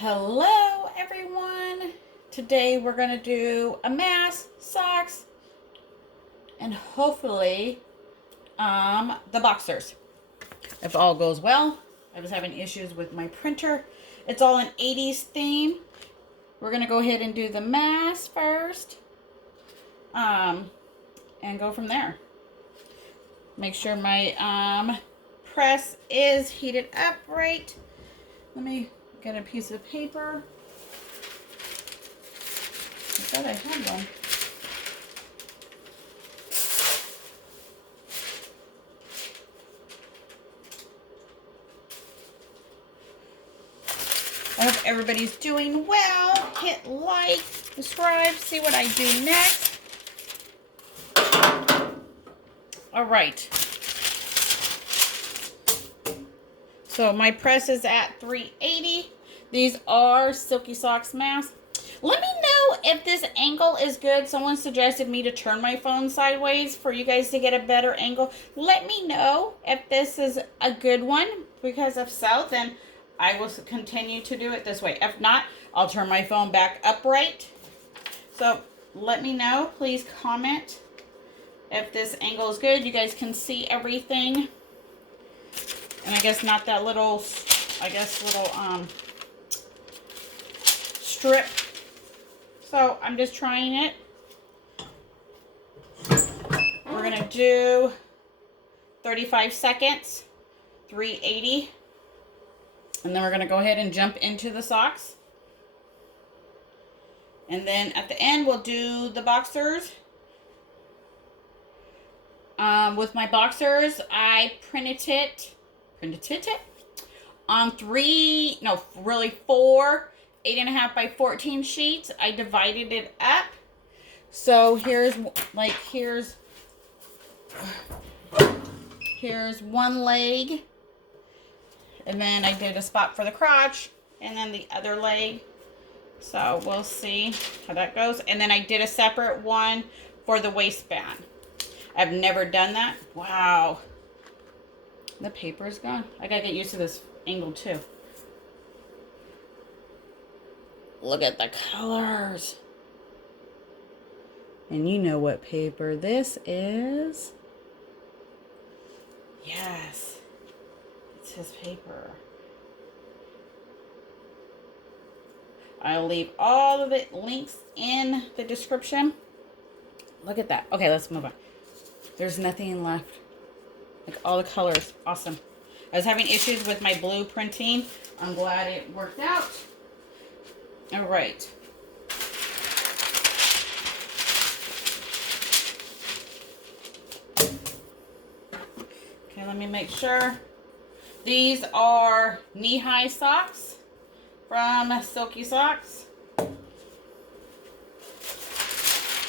Hello everyone. Today we're going to do a mask, socks, and hopefully the boxers. If all goes well. I was having issues with my printer. It's all an 80s theme. We're going to go ahead and do the mask first. And go from there. Make sure my press is heated up right. Let me get a piece of paper. I thought I had one. I hope everybody's doing well. Hit like, subscribe, see what I do next. All right. So my press is at 380. These are Silky Socks masks. Let me know if this angle is good. Someone suggested me to turn my phone sideways for you guys to get a better angle. Let me know if this is a good one, because if so, then I will continue to do it this way. If not, I'll turn my phone back upright. So let me know. Please comment if this angle is good. You guys can see everything. And I guess not that little, strip. So I'm just trying it. We're going to do 35 seconds, 380. And then we're going to go ahead and jump into the socks. And then at the end, we'll do the boxers. With my boxers, I printed it on four 8.5 by 14 sheets. I divided it up. So here's one leg. And then I did a spot for the crotch and then the other leg. So we'll see how that goes. And then I did a separate one for the waistband. I've never done that. Wow. The paper is gone. I gotta get used to this angle too. Look at the colors. And you know what paper this is. Yes. It's his paper. I'll leave all of the links in the description. Look at that. Okay, let's move on. There's nothing left. Like all the colors. Awesome. I was having issues with my blue printing. I'm glad it worked out. All right. Okay, let me make sure. These are knee-high socks from Silky Socks.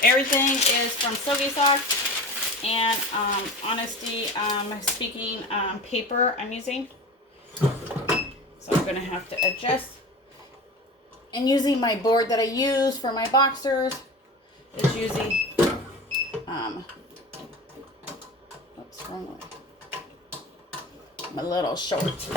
Everything is from Silky Socks. And honestly-spinking paper I'm using. So I'm going to have to adjust. And using my board that I use for my boxers is using, oops, wrong way. I'm a little short.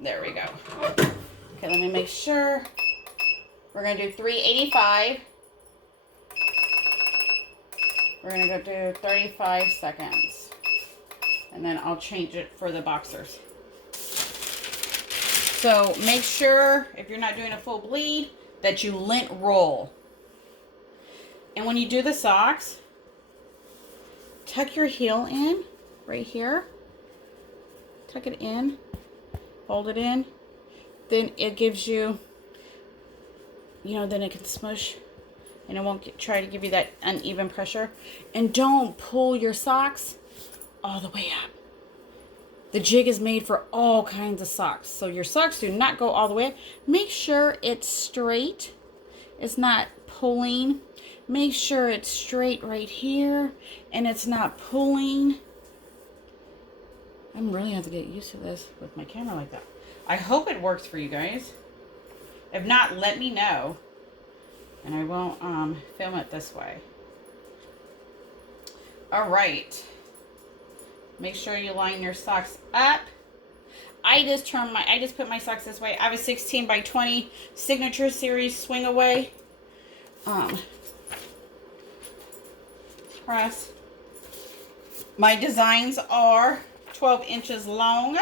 There we go. Okay, let me make sure. We're going to do 385. We're going to go do 35 seconds. And then I'll change it for the boxers. So make sure, if you're not doing a full bleed, that you lint roll. And when you do the socks, tuck your heel in right here. Tuck it in. Hold it in. Then it gives you, then it can smush and it won't try to give you that uneven pressure. And don't pull your socks all the way up. The jig is made for all kinds of socks. So your socks do not go all the way up. Make sure it's straight. It's not pulling. Make sure it's straight right here and it's not pulling. I'm really have to get used to this with my camera like that. I hope it works for you guys. If not, let me know. And I won't film it this way. All right. Make sure you line your socks up. I just put my socks this way. I have a 16 by 20 Signature Series swing away. Press. My designs are 12 inches long.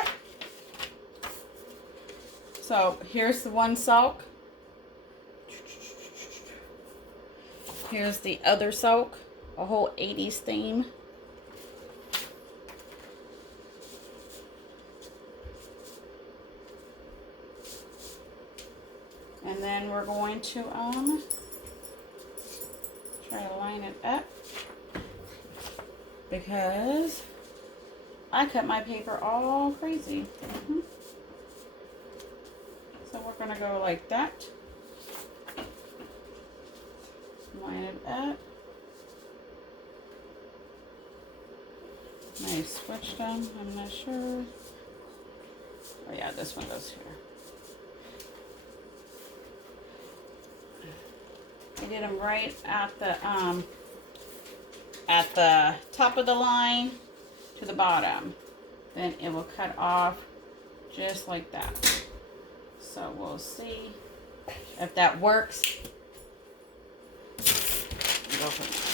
So here's the one sock. Here's the other sock. A whole 80s theme. And then we're going to try to line it up because I cut my paper all crazy. So we're going to go like that. Line it up. I switched them. I'm not sure. Oh yeah, this one goes here. I did them right at the top of the line to the bottom. Then it will cut off just like that. So we'll see if that works. Go from there.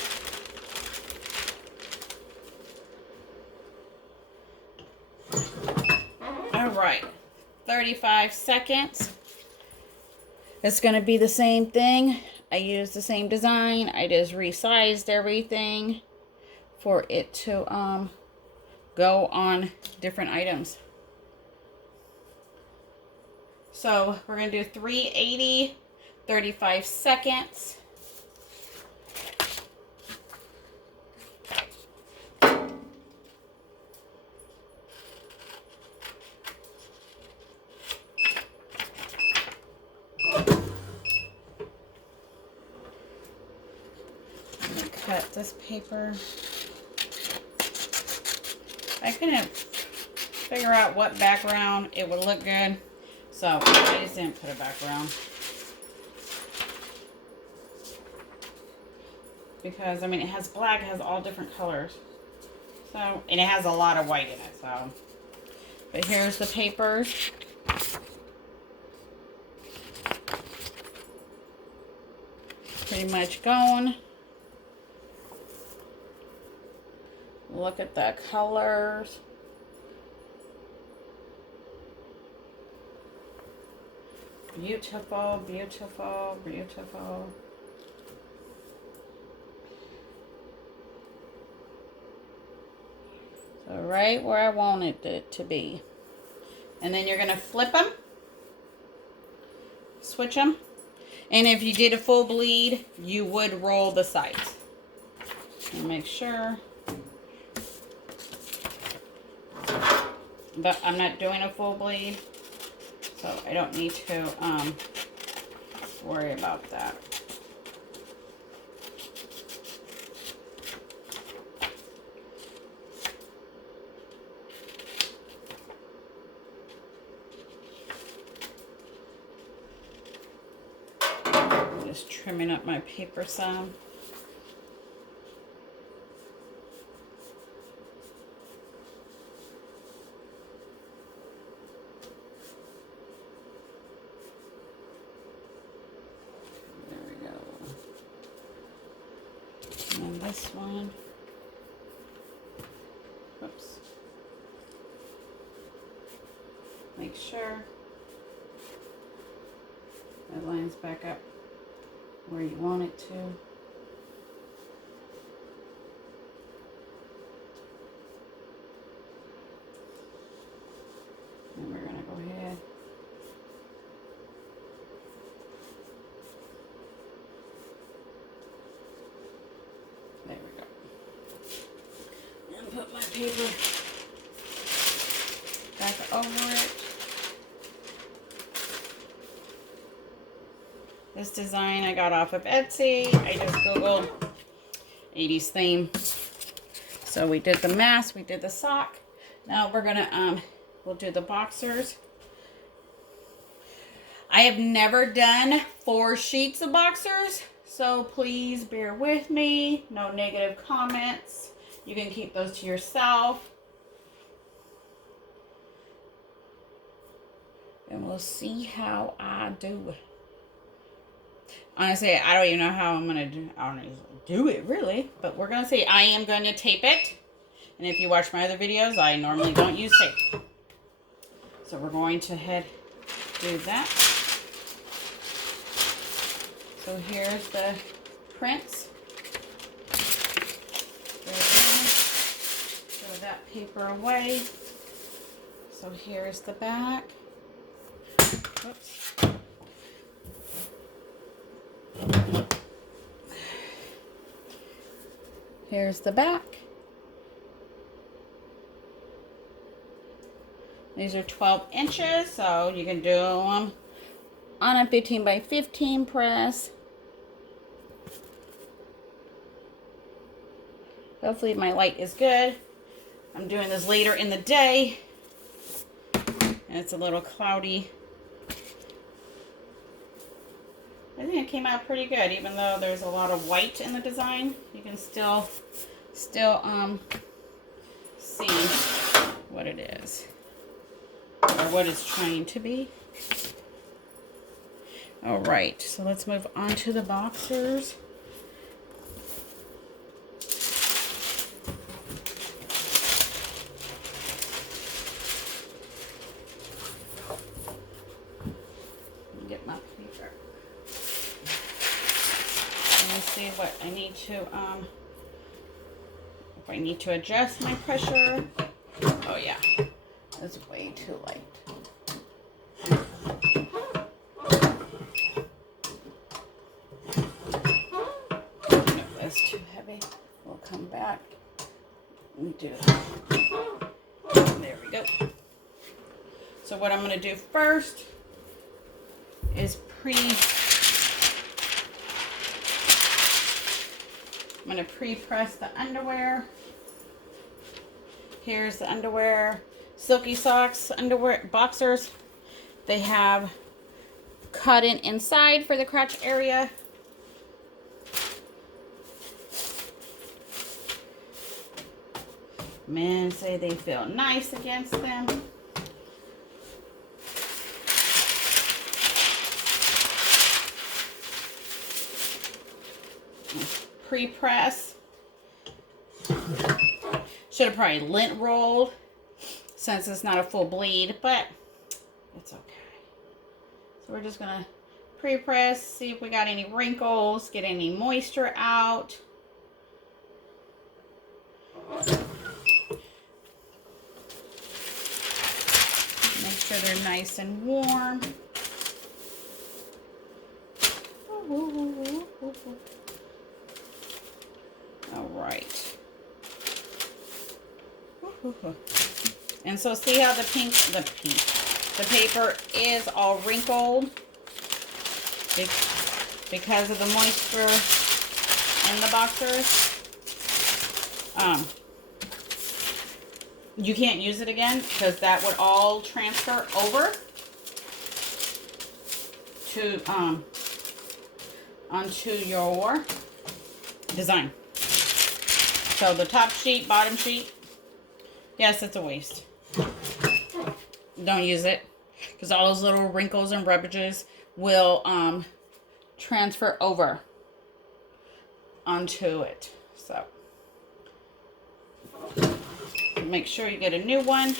All right, 35 seconds. It's going to be the same thing. I used the same design. I just resized everything for it to go on different items. So we're going to do 380, 35 seconds. Cut this paper. I couldn't figure out what background it would look good, so I just didn't put a background. Because, I mean, it has black, it has all different colors. So, and it has a lot of white in it, so. But here's the papers. Pretty much going. Look at the colors. Beautiful, beautiful, beautiful. So right where I wanted it to be. And then you're going to flip them. Switch them. And if you did a full bleed, you would roll the sides. And make sure. But I'm not doing a full bleed, so I don't need to worry about that. I'm just trimming up my paper some. This one. Oops. Make sure that lines back up where you want it to. And we're going to go ahead. There we go. And put my paper back over it. This design I got off of Etsy. I just Googled 80s theme. So we did the mask, we did the sock. Now we're gonna we'll do the boxers. I have never done 4 sheets of boxers, so please bear with me. No negative comments. You can keep those to yourself. And we'll see how I do. Honestly, I don't even know how I'm going to do. I don't even do it really. But we're going to see. I am going to tape it. And if you watch my other videos, I normally don't use tape. So we're going to do that. So here's the prints. Throw that paper away. So here's the back. Oops. Here's the back. These are 12 inches, so you can do them on a 15 by 15 press. Hopefully my light is good. I'm doing this later in the day, and it's a little cloudy. I think it came out pretty good, even though there's a lot of white in the design. You can still see what it is, or what it's trying to be. All right, so let's move on to the boxers. Get my paper. Let me see what I need to, if I need to adjust my pressure. Oh yeah, that's way too light. No, that's too heavy. We'll come back and do that. There we go. So what I'm going to do first is I'm going to pre-press the underwear. Here's the underwear. Silky socks, underwear, boxers. They have cut in inside for the crotch area. Men say they feel nice against them. Pre-press. Should have probably lint rolled since it's not a full bleed, but it's okay. So we're just gonna pre-press, see if we got any wrinkles, get any moisture out. Make sure they're nice and warm. All right. And so see how the paper is all wrinkled because of the moisture in the boxers. You can't use it again because that would all transfer over to onto your design. So the top sheet, bottom sheet, yes, it's a waste. Don't use it because all those little wrinkles and rubbages will transfer over onto it. So make sure you get a new one.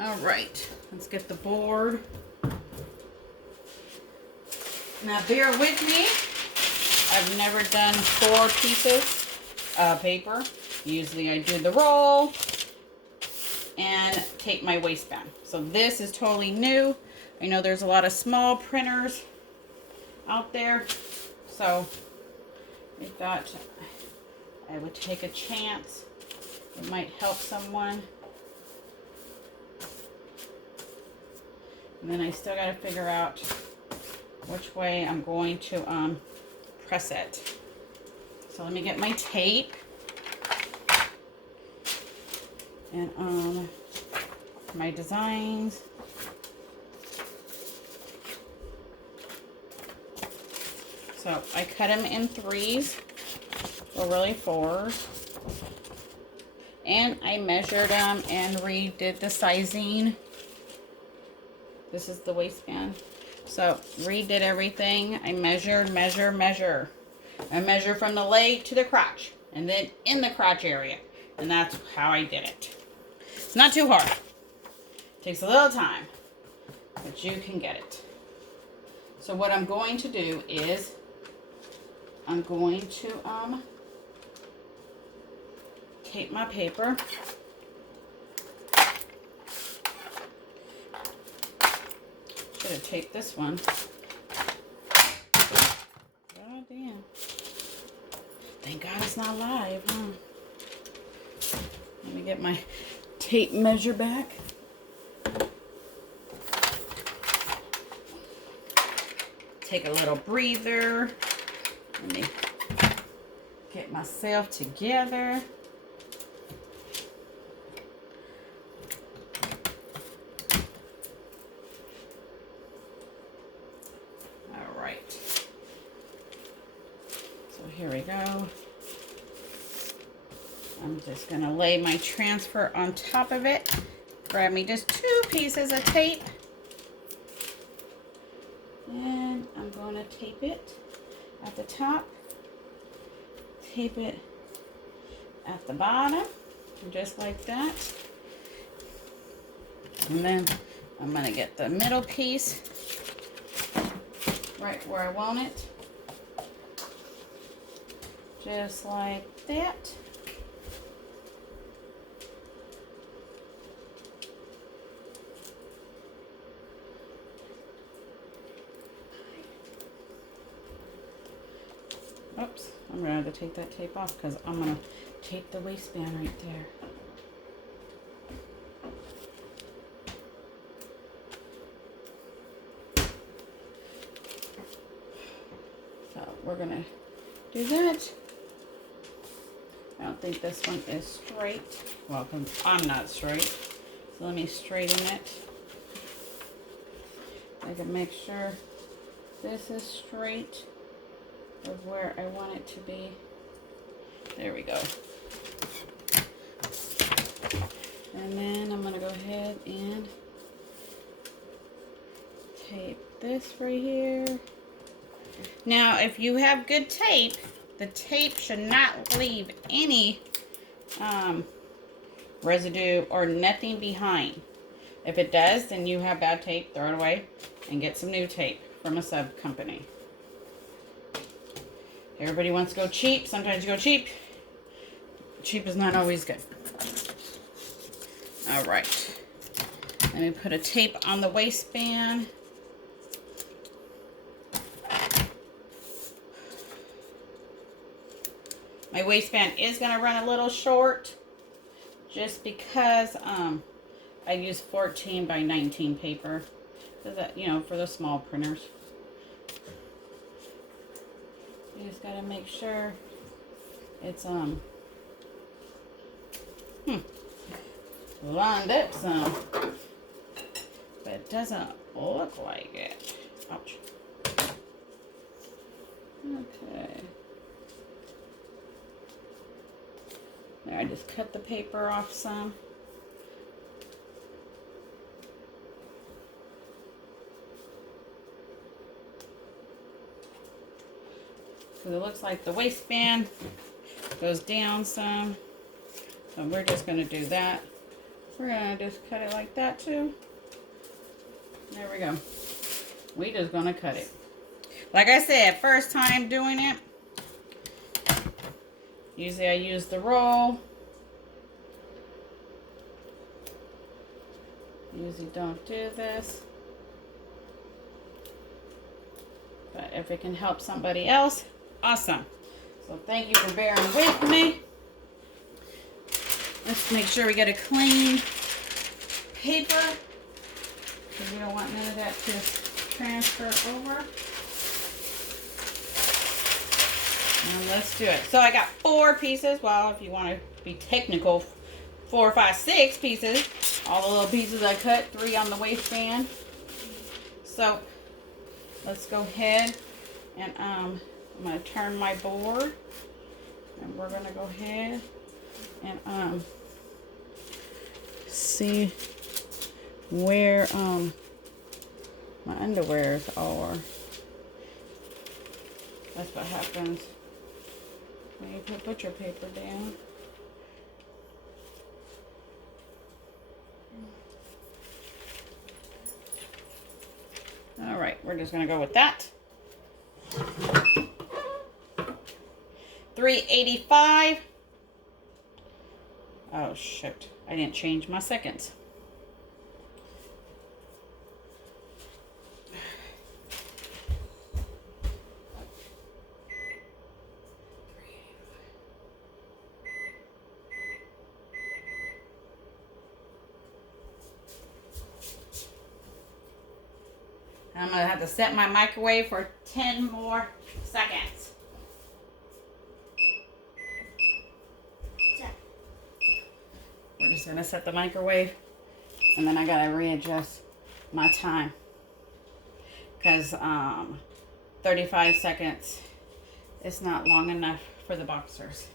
All right, let's get the board. Now bear with me. I've never done 4 pieces of paper. Usually I do the roll and take my waistband. So this is totally new. I know there's a lot of small printers out there. So I thought I would take a chance. It might help someone. And then I still got to figure out which way I'm going to press it. So let me get my tape and my designs. So I cut them in 3s, or really 4s. And I measured them and redid the sizing. This is the waistband. So redid everything. I measured, measure. I measure from the leg to the crotch, and then in the crotch area. And that's how I did it. It's not too hard. It takes a little time, but you can get it. So what I'm going to do is I'm going to tape my paper. Should have taped this one. God damn. Thank God it's not live, huh? Let me get my tape measure back. Take a little breather. Let me get myself together. All right. So here we go. I'm just going to lay my transfer on top of it. Grab me just 2 pieces of tape. And I'm going to tape it at the top. Tape it at the bottom. Just like that. And then I'm going to get the middle piece right where I want it. Just like that. Oops, I'm going to have to take that tape off because I'm going to tape the waistband right there. So we're going to do that. I don't think this one is straight. Well, I'm not straight. So let me straighten it. I can make sure this is straight of where I want it to be. There we go. And then I'm going to go ahead and tape this right here. Now, if you have good tape, the tape should not leave any residue or nothing behind. If it does, then you have bad tape. Throw it away and get some new tape from a sub company. Everybody wants to go cheap. Sometimes you go cheap. Cheap is not always good. All right. Let me put a tape on the waistband. My waistband is going to run a little short just because I use 14 by 19 paper. So that, you know, for the small printers. You just got to make sure it's lined up some, but it doesn't look like it. Ouch. Okay. There, I just cut the paper off some. Because it looks like the waistband goes down some. So we're just going to do that. We're going to just cut it like that too. There we go. We just going to cut it. Like I said, first time doing it. Usually I use the roll. Usually don't do this. But if it can help somebody else, awesome. So thank you for bearing with me. Let's make sure we get a clean paper, because we don't want none of that to transfer over. And let's do it. So I got 4 pieces. Well, if you want to be technical, 4, 5, 6 pieces. All the little pieces I cut, 3 on the waistband. So let's go ahead and I'm going to turn my board, and we're going to go ahead and see where my underwears are. That's what happens when you put butcher paper down. All right, we're just gonna go with that. 385. Oh shit, I didn't change my seconds. I'm gonna have to set my microwave for 10 more seconds. We're just gonna set the microwave, and then I gotta readjust my time, because 35 seconds is not long enough for the boxers.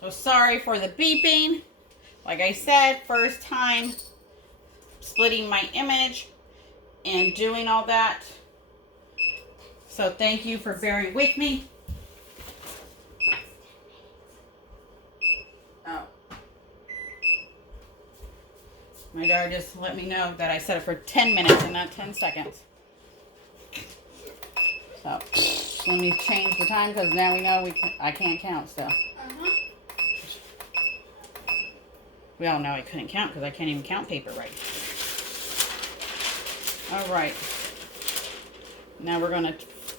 So sorry for the beeping. Like I said, first time splitting my image and doing all that. So thank you for bearing with me. Oh. My daughter just let me know that I set it for 10 minutes and not 10 seconds. So let me change the time, because now we know I can't count still. We all know I couldn't count because I can't even count paper right. All right. Now we're going to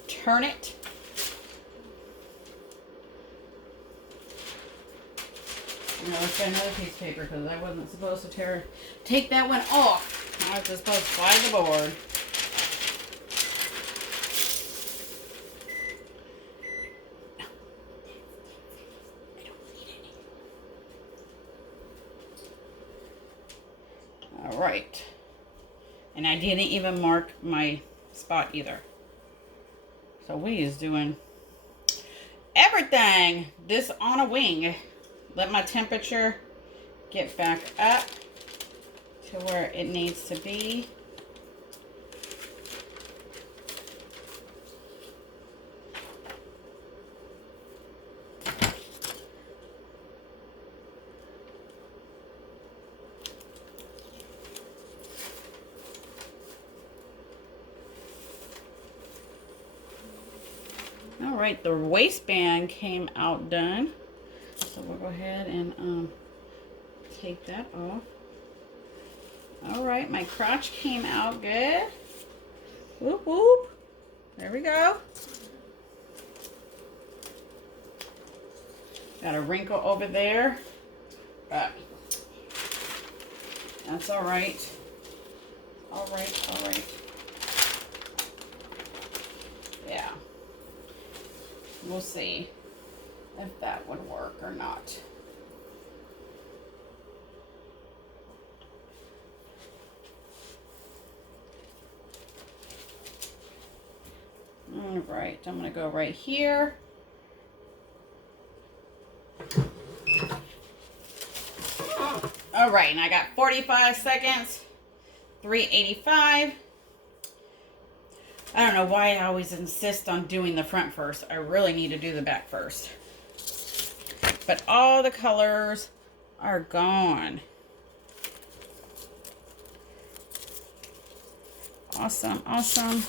turn it. Now let's get another piece of paper, because I wasn't supposed to take that one off. I was just supposed to slide the board. All right. And I didn't even mark my spot either. So we is doing everything this on a wing. Let my temperature get back up to where it needs to be. All right, the waistband came out done. So we'll go ahead and take that off. All right, my crotch came out good. Whoop, whoop. There we go. Got a wrinkle over there. But that's all right. All right, all right. Yeah. We'll see if that would work or not. All right, I'm going to go right here. All right, and I got 45 seconds, 385. I don't know why I always insist on doing the front first. I really need to do the back first. But all the colors are gone. Awesome, awesome.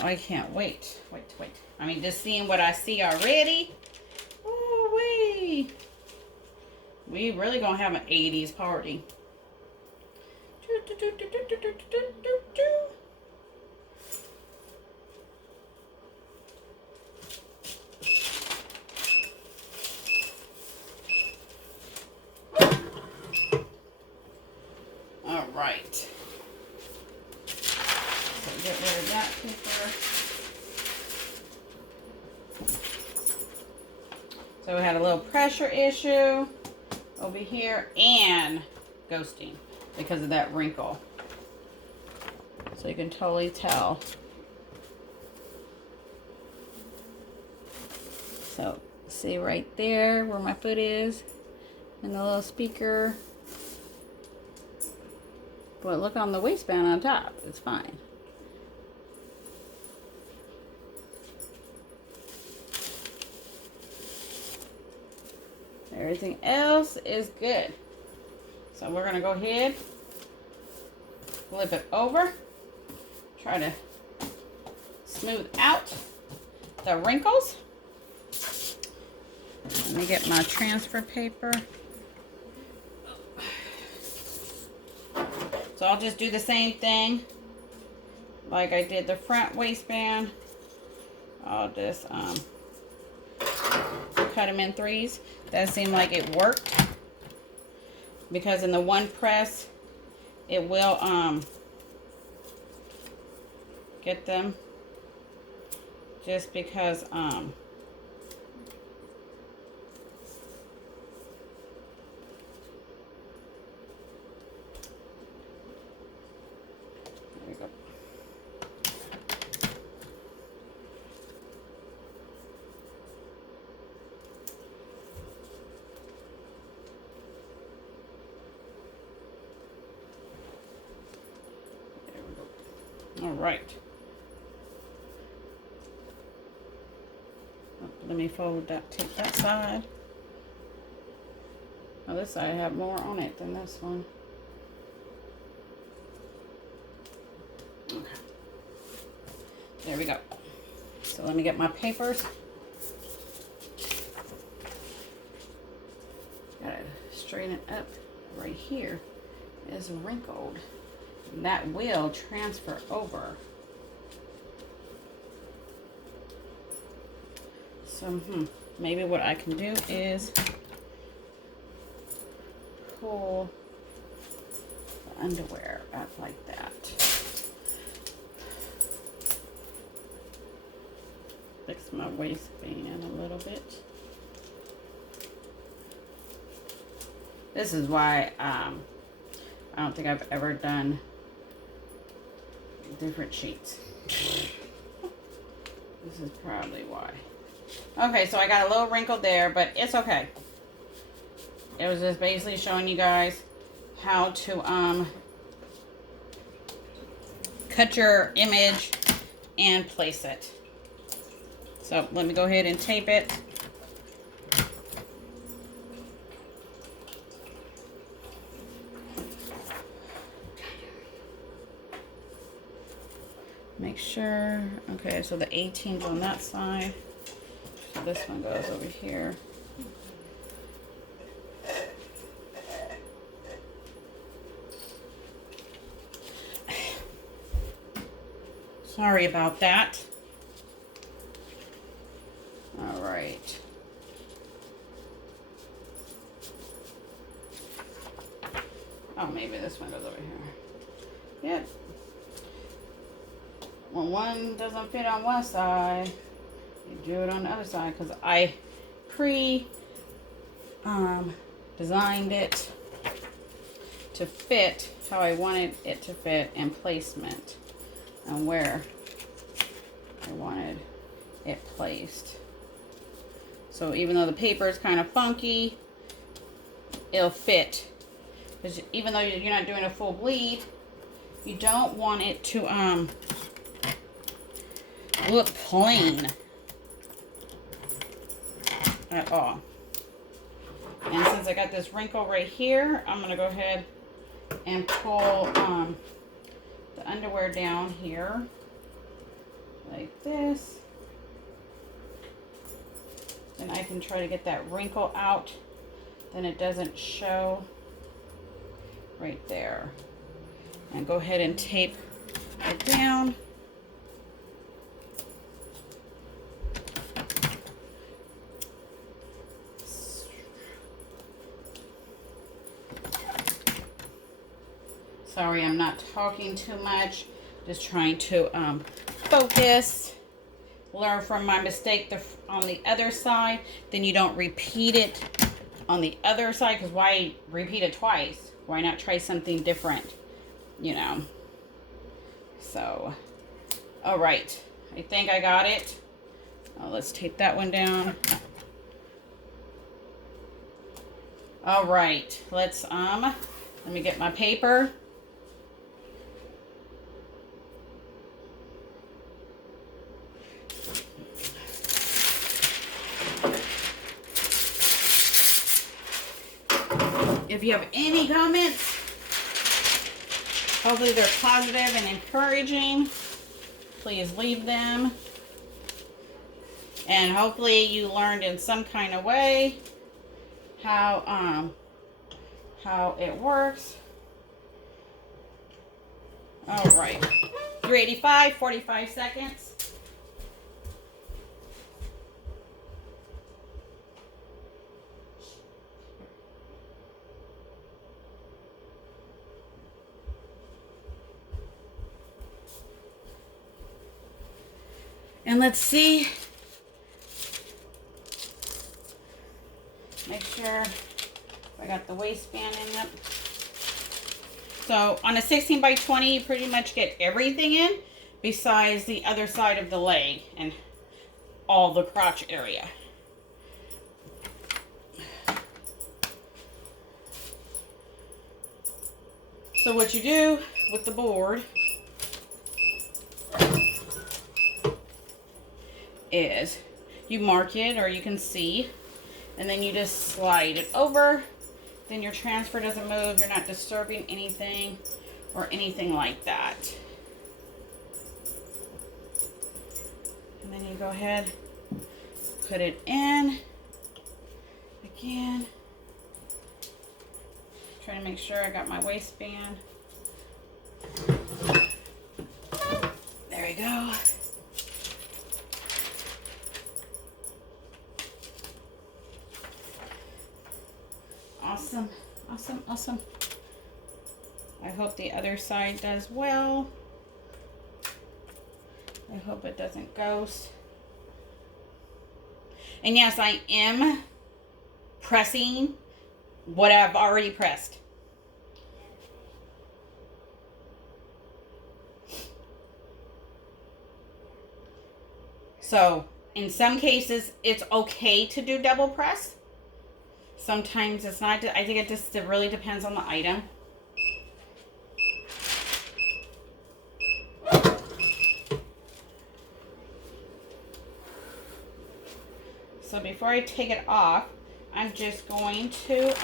Oh, I can't wait. Wait. I mean, just seeing what I see already. Oh, wait. We really gonna have an 80s party. All right. So get rid of that paper. So we had a little pressure issue. over here and ghosting because of that wrinkle. So you can totally tell. So see right there where my foot is and the little speaker. But look on the waistband on top. It's fine. Everything else is good. So we're going to go ahead, flip it over, try to smooth out the wrinkles. Let me get my transfer paper. So I'll just do the same thing like I did the front waistband. I'll just cut them in threes. That seemed like it worked because in the one press it will get them, just because there we go. All right. Let me fold that, take that side. Oh, this side I have more on it than this one. Okay. There we go. So let me get my papers. Gotta straighten it up. Right here is wrinkled. That will transfer over. So maybe what I can do is pull the underwear up like that. Fix my waistband a little bit. This is why I don't think I've ever done different sheets. This is probably why. Okay, so I got a little wrinkle there, but it's okay. It was just basically showing you guys how to cut your image and place it. So let me go ahead and tape it. Make sure, okay, so the 18's on that side. So this one goes over here. Sorry about that. All right. Oh, maybe this one goes over here. Yep. When one doesn't fit on one side, you do it on the other side, because I designed it to fit how I wanted it to fit, and placement and where I wanted it placed. So even though the paper is kind of funky, it'll fit. Because even though you're not doing a full bleed, you don't want it to look plain at all. And since I got this wrinkle right here, I'm going to go ahead and pull the underwear down here like this. Then I can try to get that wrinkle out, then it doesn't show right there. And go ahead and tape it down. Sorry, I'm not talking too much. Just trying to focus. Learn from my mistake on the other side. Then you don't repeat it on the other side, because why repeat it twice? Why not try something different, you know? So, all right. I think I got it. Let's take that one down. All right. Let me get my paper. If you have any comments, hopefully they're positive and encouraging, please leave them. And hopefully you learned in some kind of way how it works. All right, 385, 45 seconds. And let's see. Make sure I got the waistband in it. So on a 16 by 20, you pretty much get everything in besides the other side of the leg and all the crotch area. So what you do with the board is you mark it, or you can see, and then you just slide it over. Then your transfer doesn't move. You're not disturbing anything or anything like that. And then you go ahead, put it in again. Trying to make sure I got my waistband. There we go. Awesome, awesome, awesome. I hope the other side does well. I hope it doesn't ghost. And yes, I am pressing what I've already pressed. So, in some cases, it's okay to do double press. Sometimes it's not. I think it just really depends on the item. So before I take it off, I'm just going to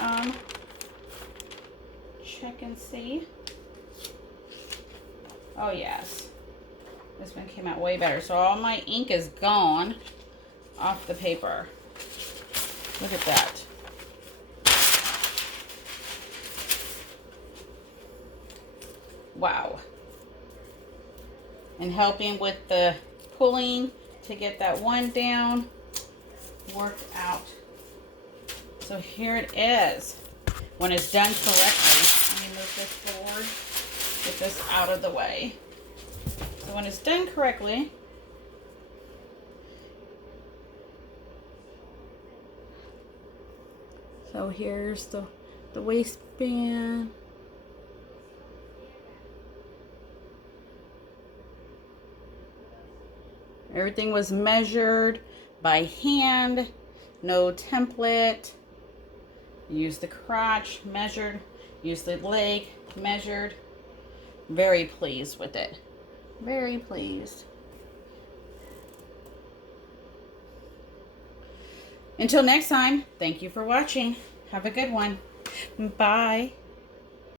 check and see. Oh yes, this one came out way better. So all my ink is gone off the paper. Look at that. Wow. And helping with the pulling to get that one down worked out. So here it is. When it's done correctly, let me move this forward, get this out of the way. So when it's done correctly, so here's the waistband. Everything was measured by hand, no template. Use the crotch, measured. Use the leg, measured. Very pleased with it. Very pleased. Until next time, thank you for watching. Have a good one. Bye.